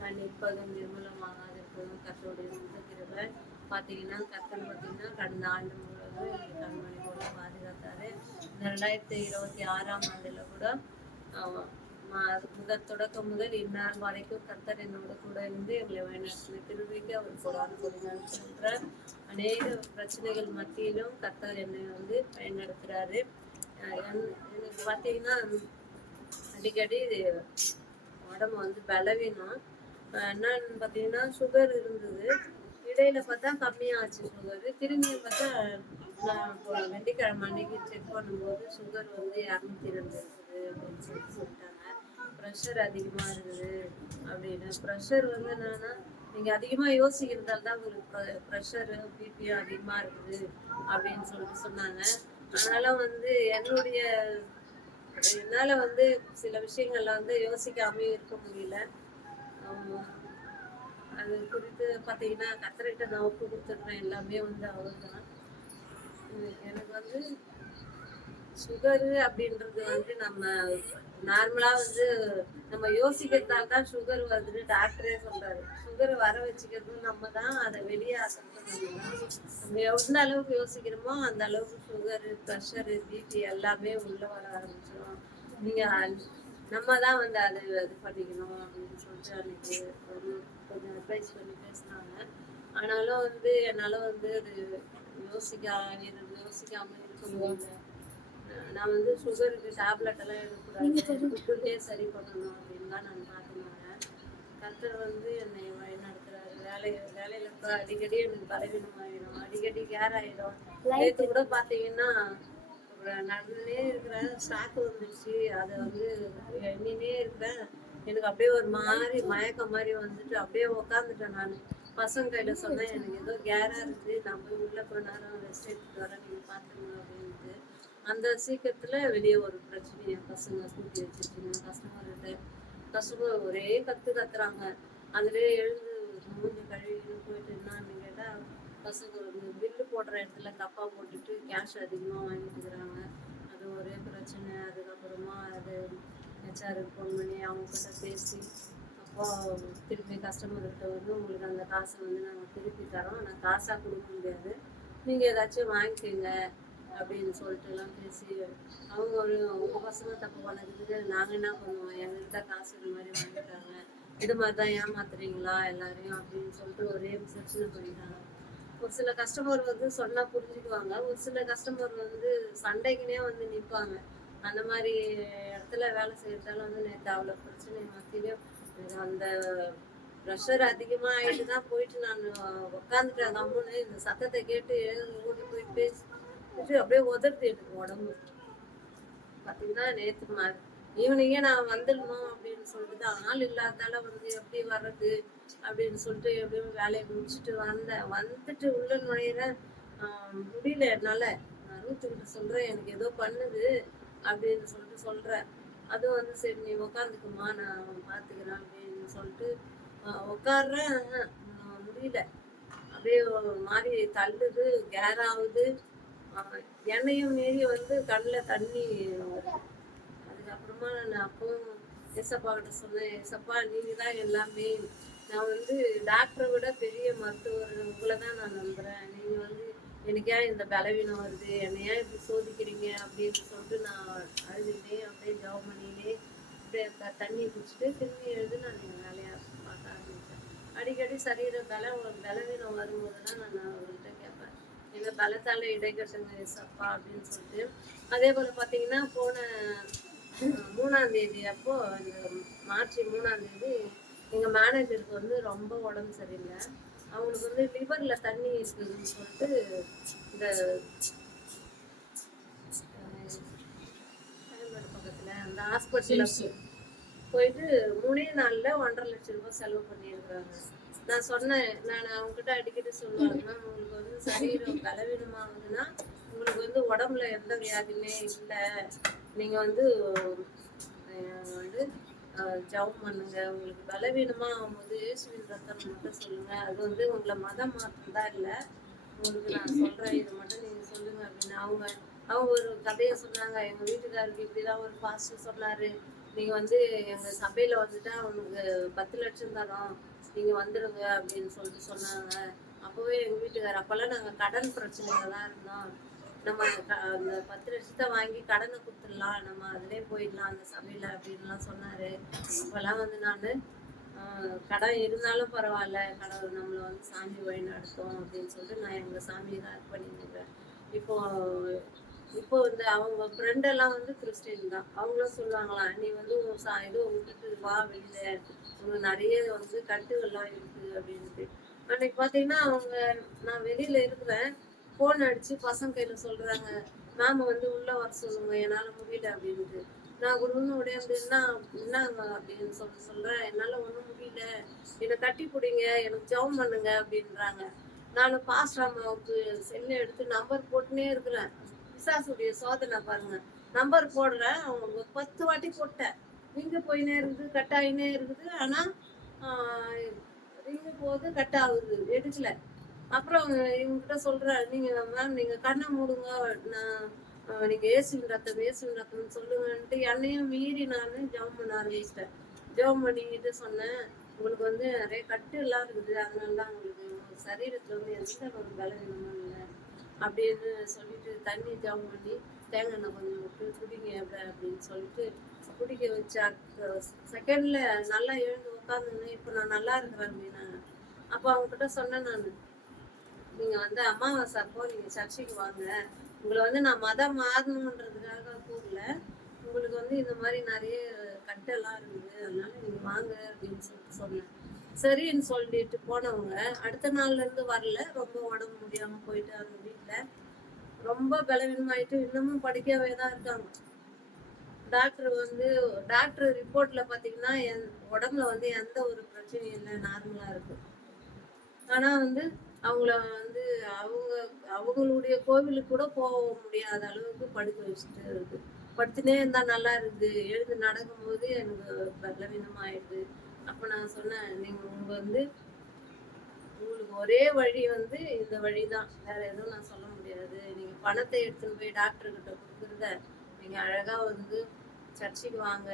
நான் நிற்பதும் நிர்மூலமாகாதிருப்பதும் கர்த்தருடைய சுத்த கிருபை. பார்த்தீங்கன்னா கர்த்தர் பார்த்தீங்கன்னா கடந்த ஆண்டு முழுவதும் எங்கள் கண்மணி போல பாதுகாத்தாரு. இந்த 2026ஆம் ஆண்டுல கூட தொடக்கம் முதல் இந்நாள் வரைக்கும் கர்த்தர் என்னோட கூட இருந்து எங்களை வழிநடத்தின கிருபைக்கு அவர் கொடி நடத்துகின்றார். அநேக பிரச்சனைகள் மத்தியிலும் கர்த்தர் என்னை வந்து பயன்படுத்துறாரு. எனக்கு பார்த்தீங்கன்னா அடிக்கடி உடம்பு வந்து பலவீனம். என்னன்னு பார்த்தீங்கன்னா சுகர் இருந்தது, இடையில பார்த்தா கம்மியாச்சு சுகர். திரும்பியும் பார்த்தா நான் இப்போ வெள்ளிக்கிழமை அன்னைக்கு செக் பண்ணும்போது சுகர் வந்து 202 இருக்குது அப்படின்னு சொல்லிட்டாங்க. ப்ரெஷர் அதிகமாக இருக்குது அப்படின்னு. ப்ரெஷர் வந்து என்னன்னா நீங்கள் அதிகமாக யோசிக்கிறதால தான் உங்களுக்கு ப்ரெஷரு பிபியும் அதிகமாக இருக்குது அப்படின்னு சொல்லிட்டு சொன்னாங்க. அதனால வந்து என்னால வந்து சில விஷயங்கள்ல வந்து யோசிக்காம இருக்க முடியல. அது குறித்து பார்த்தீங்கன்னா கர்த்தர்கிட்ட நான் ஒப்பு கொடுத்துருக்கேன். எல்லாமே வந்து அவர் தான். எனக்கு வந்து சுகரு அப்படின்றது வந்து நம்ம நார்மலா வந்து நம்ம யோசிக்கிறதால தான் சுகர் வருதுன்னு டாக்டரே சொல்றாரு. சுகர் வர வச்சுக்கிறதும் நம்ம தான், அதை வெளியாகிறது நம்ம எந்த அளவுக்கு யோசிக்கிறோமோ அந்த அளவுக்கு சுகரு, ப்ரெஷரு, பிபி எல்லாமே உள்ள வர ஆரம்பிச்சிடும். நீங்க நம்ம தான் வந்து அதை இது பண்ணிக்கணும் அப்படின்னு சொல்லிட்டு அன்னைக்கு கொஞ்சம் அட்வைஸ் பண்ணி பேசினாங்க. ஆனாலும் வந்து என்னால் வந்து அது யோசிக்காம இருக்க முடியல. நான் வந்து சுகருக்கு டேப்லெட் எல்லாம் எடுக்கக்கூடாது, ஃபுட்டுலேயே சரி பண்ணணும் அப்படின்னு தான் நான் பார்க்கணுங்க. கர்த்தர் வந்து என்னை வழி நடத்துறாரு. வேலையில இப்போ அடிக்கடி எனக்கு பலவீனமாயிடும், அடிக்கடி கேர் ஆகிடும். நேற்று கூட பார்த்தீங்கன்னா நடந்துனே இருக்கிறேன், ஸ்டாக் வந்துடுச்சு, அதை வந்து எண்ணினே இருக்கிறேன். எனக்கு அப்படியே ஒரு மாதிரி மயக்கம் மாதிரி வந்துட்டு அப்படியே உக்காந்துட்டேன். நான் பசங்க கையில் சொன்னேன், எனக்கு ஏதோ கேராக இருக்குது, நான் போய் உள்ள கொஞ்ச நேரம் ரெஸ்ட் எடுத்துட்டு வரேன், நீங்கள் பார்த்துங்க அப்படின்ட்டு. அந்த சீக்கிரத்தில் வெளியே ஒரு பிரச்சனையை பசங்க கூட்டி வச்சுருச்சுங்க. கஸ்டமர் ஒரே கத்துறாங்க. அதுலேயே எழுந்து மூஞ்சி கழுவின்னு போயிட்டு என்னான்னு கேட்டால் பசங்க வந்து பில்லு போடுற இடத்துல தப்பாக போட்டுட்டு கேஷ் அதிகமாக வாங்கிட்டு இருக்கிறாங்க. அது ஒரே பிரச்சனை. அதுக்கப்புறமா அது ஹெச்ஆருக்கு ஃபோன் பண்ணி அவங்கக்கிட்ட பேசி அப்போ திருப்பி கஸ்டமர்கிட்ட வந்து உங்களுக்கு அந்த காசை வந்து நாங்கள் திருப்பி தரோம், ஆனால் காசாக கொடுக்க முடியாது, நீங்கள் ஏதாச்சும் வாங்கிக்கோங்க அப்படின்னு சொல்லிட்டு எல்லாம் பேசி அவங்க உங்கள் பசங்க தப்பு பண்ணதுக்கு நாங்கள் என்ன பண்ணுவோம், எங்கள்கிட்ட காசு இது மாதிரி வாங்கிட்டாங்க, இது மாதிரி தான் ஏமாத்துறீங்களா எல்லாரையும் அப்படின்னு சொல்லிட்டு ஒரே பிரச்சனை பண்ணிட்டாங்க. ஒரு சில கஸ்டமர் வந்து சொன்னால் புரிஞ்சுக்குவாங்க, ஒரு சில கஸ்டமர் வந்து சண்டைக்குனே வந்து நிற்பாங்க. அந்த மாதிரி இடத்துல வேலை செய்யறதால வந்து நேற்று அவ்வளோ பிரச்சனை மத்தியிலையும் அந்த ப்ரெஷர் அதிகமாக ஆகிட்டு தான் போயிட்டு நான் உட்காந்துட்டேன் கம்முன்னு. இந்த சத்தத்தை கேட்டு ஓடி போயிட்டு பேசிட்டு அப்படியே உதறது எனக்கு உடம்பு. பார்த்தீங்கன்னா நேற்று ஈவினிங்கே நான் வந்துடணும் அப்படின்னு சொல்லிட்டு தான், ஆள் இல்லாதால வந்து எப்படி வர்றது அப்படின்னு சொல்லிட்டு எப்படியும் வேலையை முடிச்சுட்டு வந்துட்டு உள்ள நுழையிறேன். முடியல என்னால். நான் ரூத்துக்கிட்ட சொல்கிறேன், எனக்கு ஏதோ பண்ணுது அப்படின்னு சொல்லிட்டு சொல்கிறேன். அதுவும் வந்து சரி நீ உக்காந்துக்குமா நான் பார்த்துக்கிறேன் அப்படின்னு சொல்லிட்டு உட்காடுறேன். முடியல, அப்படியே மாதிரி தள்ளுது, கேர் ஆகுது, எண்ணெயும் மீறி வந்து கண்ணில் தண்ணி வருது. அதுக்கப்புறமா நான் அப்பவும் ஏசப்பா கிட்ட சொன்னேன், ஏசப்பா நீங்கள் தான் எல்லாமே, நான் வந்து டாக்டரை விட பெரிய மருத்துவர் உங்களை தான் நான் நம்புகிறேன், நீங்கள் வந்து எனக்கு ஏன் இந்த பலவீனம் வருது, என்னை ஏன் இப்படி சோதிக்கிறீங்க அப்படின்னு சொல்லிட்டு நான் அழுதுனே அப்படியே ஜெபம் பண்ணினே அப்படியே தண்ணி குடிச்சிட்டு திரும்பி எழுது நான் எங்கள் வேலையை பார்க்க ஆரம்பித்தேன். அடிக்கடி பலவீனம் வரும்போதெல்லாம் நான் அவர்கிட்ட கேட்பேன், எங்கள் பலத்தால் இடைக்கட்டுங்க ஏசப்பா அப்படின்னு சொல்லிட்டு. அதே போல் பார்த்தீங்கன்னா போன 3ஆம் தேதி அப்போ இந்த மார்ச் 3ஆம் தேதி எங்கள் மேனேஜருக்கு வந்து ரொம்ப உடம்பு சரியில்லை. அவங்களுக்கு வந்து லிவரில் தண்ணி இருக்குதுன்னு சொல்லிட்டு இந்த பக்கத்தில் அந்த ஹாஸ்பிட்டலில் போயிட்டு 3 நாளில் 1.5 லட்சம் ரூபாய் செலவு பண்ணியிருக்கிறாங்க. நான் சொன்னேன், நான் அவங்ககிட்ட அடிக்கடி சொல்லுவேன், மேம் உங்களுக்கு வந்து சரீரம் பலவீனமாகுதுன்னா உங்களுக்கு வந்து உடம்புல எந்த வியாதியுமே இல்லை, நீங்கள் வந்து ஜெபம் பண்ணுங்க, உங்களுக்கு பலவீனமாக ஆகும்போது இயேசுவின் ரத்தம் மட்டும் சொல்லுங்கள், அது வந்து உங்களை மதம் மாற்றம் தான் இல்லை, உங்களுக்கு நான் சொல்கிறேன், இதை மட்டும் நீங்கள் சொல்லுங்கள் அப்படின்னு. அவங்க ஒரு கதையை சொன்னாங்க. எங்கள் வீட்டுக்காருக்கு இப்படிதான் ஒரு பாஸ்டர் சொன்னார், நீங்கள் வந்து எங்கள் சபையில் வந்துட்டா உனக்கு 10 லட்சம் தரோம், நீங்கள் வந்துடுங்க அப்படின்னு சொல்லிட்டு சொன்னாங்க. அப்போவே எங்கள் வீட்டுக்கார், அப்போல்லாம் நாங்கள் கடன் பிரச்சனையில தான் இருந்தோம், நம்ம அந்த 10 லட்சத்தை வாங்கி கடனை கொடுத்துடலாம், நம்ம அதிலே போயிடலாம் அந்த சபையில் அப்படின்லாம் சொன்னார். அப்போல்லாம் வந்து நான் கடன் இருந்தாலும் பரவாயில்ல, கடவுள் நம்மளை வந்து சாமி வழி நடத்தும் அப்படின்னு சொல்லிட்டு நான் எங்கள் சாமியை தான் இது பண்ணியிருக்கேன். இப்போ இப்போ வந்து அவங்க ஃப்ரெண்டெல்லாம் வந்து கிறிஸ்டின் தான். அவங்களும் சொல்லுவாங்களாம், நீ வந்து உன் இது விட்டுட்டு வா வெளியில, உனக்கு நிறைய வந்து கட்டுகள்லாம் இருக்குது அப்படின்ட்டு. அன்னைக்கு பார்த்தீங்கன்னா அவங்க, நான் வெளியில இருக்கிறேன், ஃபோன் அடிச்சு பசங்க கையில் சொல்கிறாங்க, மேம் வந்து உள்ளே வர சொல்லுங்க, என்னால் முடியல அப்படின்ட்டு. நான் ஒன்று உடையாது என்னங்க அப்படின்னு சொல்கிறேன், என்னால் ஒன்றும் முடியல, என்னை கட்டி பிடிங்க, எனக்கு ஜெபம் பண்ணுங்க அப்படின்றாங்க. நான் பாஸ்டர் அம்மாவுக்கு செல்லை எடுத்து நம்பர் போட்டுனே இருக்கிறேன். பிசாசுடைய சோதனை பாருங்க, நம்பர் போடுறேன், அவங்க 10 வாட்டி போட்டேன், ரிங்கு போயினே இருக்குது, கட் ஆகினே இருக்குது, ஆனால் ரிங்கு போகுது, கட் ஆகுது, எடுக்கல. அப்புறம் இவங்ககிட்ட சொல்கிறேன், நீங்கள் மேம் நீங்கள் கண்ணை மூடுங்க, நான் நீங்கள் ஏசுவின் ரத்தம்னு சொல்லுங்கன்ட்டு என்னையும் மீறி நான் ஜெபம் பண்ண ஆரம்பிச்சிட்டேன். ஜெபம் பண்ணிக்கிட்டு சொன்னேன், உங்களுக்கு வந்து நிறைய கட்டு எல்லாம் இருக்குது, அதனால தான் உங்களுக்கு சரீரத்தில் வந்து எந்த ஒரு பலவீனமும் இல்லை அப்படின்னு சொல்லிட்டு தண்ணி ஜெபம் பண்ணி தேங்காய் எண்ணெய் கொஞ்சம் விட்டு குடிங்க அப்படின்னு சொல்லிட்டு குடிக்க வச்சா செகண்டில் நல்லா எழுந்து உட்காந்துன்னு இப்போ நான் நல்லா இருக்கிறேன் அப்படின்னாங்க. அப்போ அவங்ககிட்ட சொன்னேன், நான் நீங்கள் வந்து அமாவாசை அப்போ நீங்கள் சர்ச்சைக்கு வாங்க, உங்களை வந்து நான் மதம் மாறணுன்றதுக்காக கூடல, உங்களுக்கு வந்து இந்த மாதிரி நிறைய கட்டெல்லாம் இருக்குது, அதனால நீங்கள் வாங்க அப்படின்னு சொல்லிட்டு சொன்னேன். சரின்னு சொல்லிட்டு போனவங்க அடுத்த நாள்லேருந்து வரல, ரொம்ப உடம்பு முடியாமல் போயிட்டு அந்த வீட்டில் ரொம்ப பலவீனமாயிட்டு இன்னமும் படிக்கவே தான் இருக்காங்க. டாக்டர் ரிப்போர்ட்டில் பார்த்தீங்கன்னா உடம்புல வந்து எந்த ஒரு பிரச்சனையும் இல்லை, நார்மலாக இருக்கு. ஆனால் வந்து அவங்கள வந்து அவங்களுடைய கோவிலுக்கு கூட போக முடியாத அளவுக்கு படுக்க வச்சுட்டு இருக்கு. படுத்துனே இருந்தால் நல்லா இருக்குது, எழுந்து நடக்கும்போது எனக்கு பலவீனமாயிடுது. அப்போ நான் சொன்னேன், உங்களுக்கு ஒரே வழி வந்து இந்த வழி தான், வேற எதுவும் நான் சொல்ல முடியாது. நீங்கள் பணத்தை எடுத்துன்னு போய் டாக்டர்கிட்ட கொடுக்குறத நீங்கள் அழகாக வந்து சர்ச்சுக்கு வாங்க,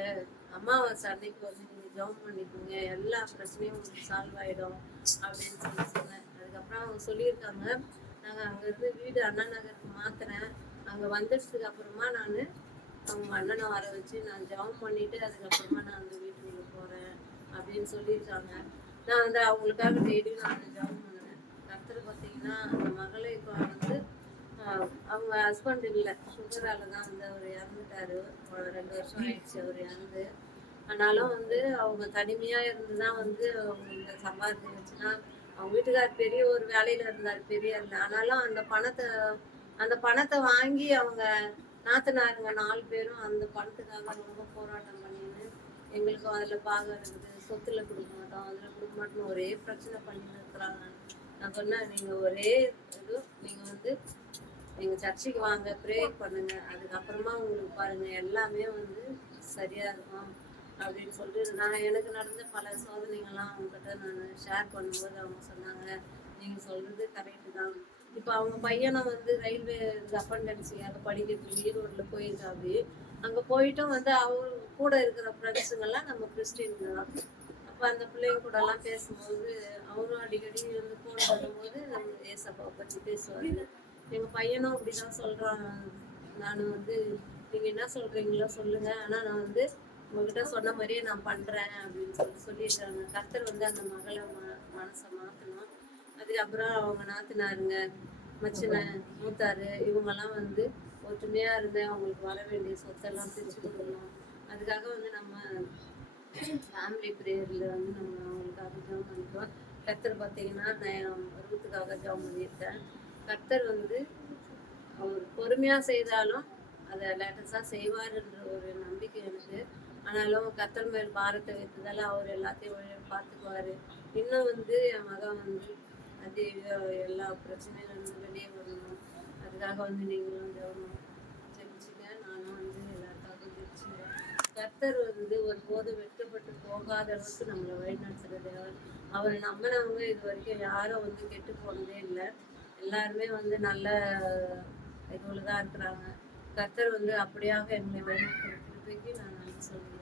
அமாவாசை அன்னைக்கு வந்து நீங்கள் ஜெபம் பண்ணிக்கோங்க, எல்லா பிரச்சனையும் உங்களுக்கு சால்வ் ஆகிடும் அப்படின்னு சொன்னேன். அதுக்கப்புறம் அவங்க சொல்லியிருக்காங்க, நாங்கள் அங்கேருந்து வீடு அண்ணா நகருக்கு மாற்றுறேன், அங்கே வந்துடுறதுக்கு அப்புறமா நான் அவங்க அண்ணனை வர வச்சு நான் ஜெபம் பண்ணிவிட்டு அதுக்கப்புறமா நான் அந்த வீட்டுக்குள்ளே போகிறேன் அப்படின்னு சொல்லியிருக்காங்க. நான் வந்து அவங்களுக்காக டெய்லியும் நான் ஜெபம் பண்ணுவேன். கர்த்தர் பார்த்தீங்கன்னா அந்த மகளை இப்போ வந்து அவங்க ஹஸ்பண்ட் இல்லை, சுகரால் தான் வந்து அவர் இறந்துட்டாரு, 2 வருஷம் ஆயிடுச்சு அவர் இறந்து. ஆனாலும் வந்து அவங்க தனிமையாக இருந்து தான் வந்து அவங்க இந்த சம்பாதிச்சு வச்சுன்னா, அவங்க வீட்டுக்கார் பெரிய ஒரு வேலையில் இருந்தார், பெரிய இல்லை. ஆனாலும் அந்த பணத்தை வாங்கி அவங்க நாத்தனாருங்க 4 பேரும் அந்த பணத்துக்காக ரொம்ப போராட்டம் பண்ணின்னு, எங்களுக்கும் அதில் பாகம் இருக்குது, சொத்துல கொடுக்க மாட்டோம், அதில் கொடுக்க மாட்டோம்னு ஒரே பிரச்சனை பண்ணின்னு இருக்கிறாங்க. நான் சொன்னேன், நீங்கள் ஒரே இது, நீங்கள் வந்து நீங்கள் சர்ச்சைக்கு வாங்க, ப்ரே பண்ணுங்க, அதுக்கப்புறமா உங்களுக்கு பாருங்கள் எல்லாமே வந்து சரியாக இருக்கும் அப்படின்னு சொல்லிட்டு எனக்கு நடந்த பல சோதனைகள்லாம் அவங்ககிட்ட நான் ஷேர் பண்ணும்போது அவங்க சொன்னாங்க, நீங்கள் சொல்கிறது கரெக்டு தான். இப்போ அவங்க பையனை வந்து ரயில்வே அப்பண்டன்சியாக படிக்கிறதுக்கு ஈரோட்டில் போயிருக்காரு. அங்கே போயிட்டும் வந்து அவர் கூட இருக்கிற ஃப்ரெண்ட்ஸுங்கெல்லாம் நம்ம கிறிஸ்டின் தான். அப்போ அந்த பிள்ளைங்க கூடலாம் பேசும்போது அவரும் அடிக்கடி வந்து ஃபோன் பண்ணும்போது நம்ம ஏசப்பாவை பற்றி பேசுவார். எங்கள் பையனும் அப்படி தான் சொல்கிறான், நான் வந்து நீங்கள் என்ன சொல்கிறீங்களோ சொல்லுங்கள், ஆனால் நான் வந்து உங்ககிட்ட சொன்ன மாதிரியே நான் பண்ணுறேன் அப்படின்னு சொல்லியிருக்காங்க. கர்த்தர் வந்து அந்த மகளை மனசை மாற்றணும். அதுக்கப்புறம் அவங்க நாத்தனாருங்க, மச்சினை, மூத்தாரு, இவங்கெல்லாம் வந்து ஒற்றுமையாக இருந்து அவங்களுக்கு வர வேண்டிய சொத்தெல்லாம் பிரித்து கொடுக்கணும். அதுக்காக வந்து நம்ம ஃபேமிலி ப்ரேயரில் வந்து நம்ம அவங்களுக்காக ஜெபம் பண்ணிக்குவோம். கர்த்தர் பார்த்தீங்கன்னா நான் ரூத்துக்காக ஜெபம் பண்ணியிருக்கேன். கர்த்தர் வந்து அவர் பொறுமையாக செய்தாலும் அதை லேட்டஸ்டாக செய்வார்ன்ற ஒரு நம்பிக்கை எனக்கு. ஆனாலும் கர்த்தர் மேல் பாரத்தை வைத்ததால் அவர் எல்லாத்தையும் பார்த்துக்குவார். இன்னும் வந்து என் மகன் வந்து அது எல்லா பிரச்சனையிலிருந்து வெளியே வரணும். அதுக்காக வந்து நீங்களும் ஜெபிச்சுங்க, நானும் வந்து எல்லாருக்காகவும் ஜெபிச்சுக்கிறேன். கர்த்தர் வந்து ஒரு போது வெட்கப்பட்டு போகாத அளவுக்கு நம்மளை வழிநடத்துறது. அவரை நம்பினவங்க இது வரைக்கும் யாரும் வந்து கெட்டு போனதே இல்லை, எல்லாருமே வந்து நல்ல இதுவில் தான் இருக்கிறாங்க. கர்த்தர் வந்து அப்படியாக எங்களை வழிநடத்துறதுக்கு நான் நன்றி சொல்லுவேன்.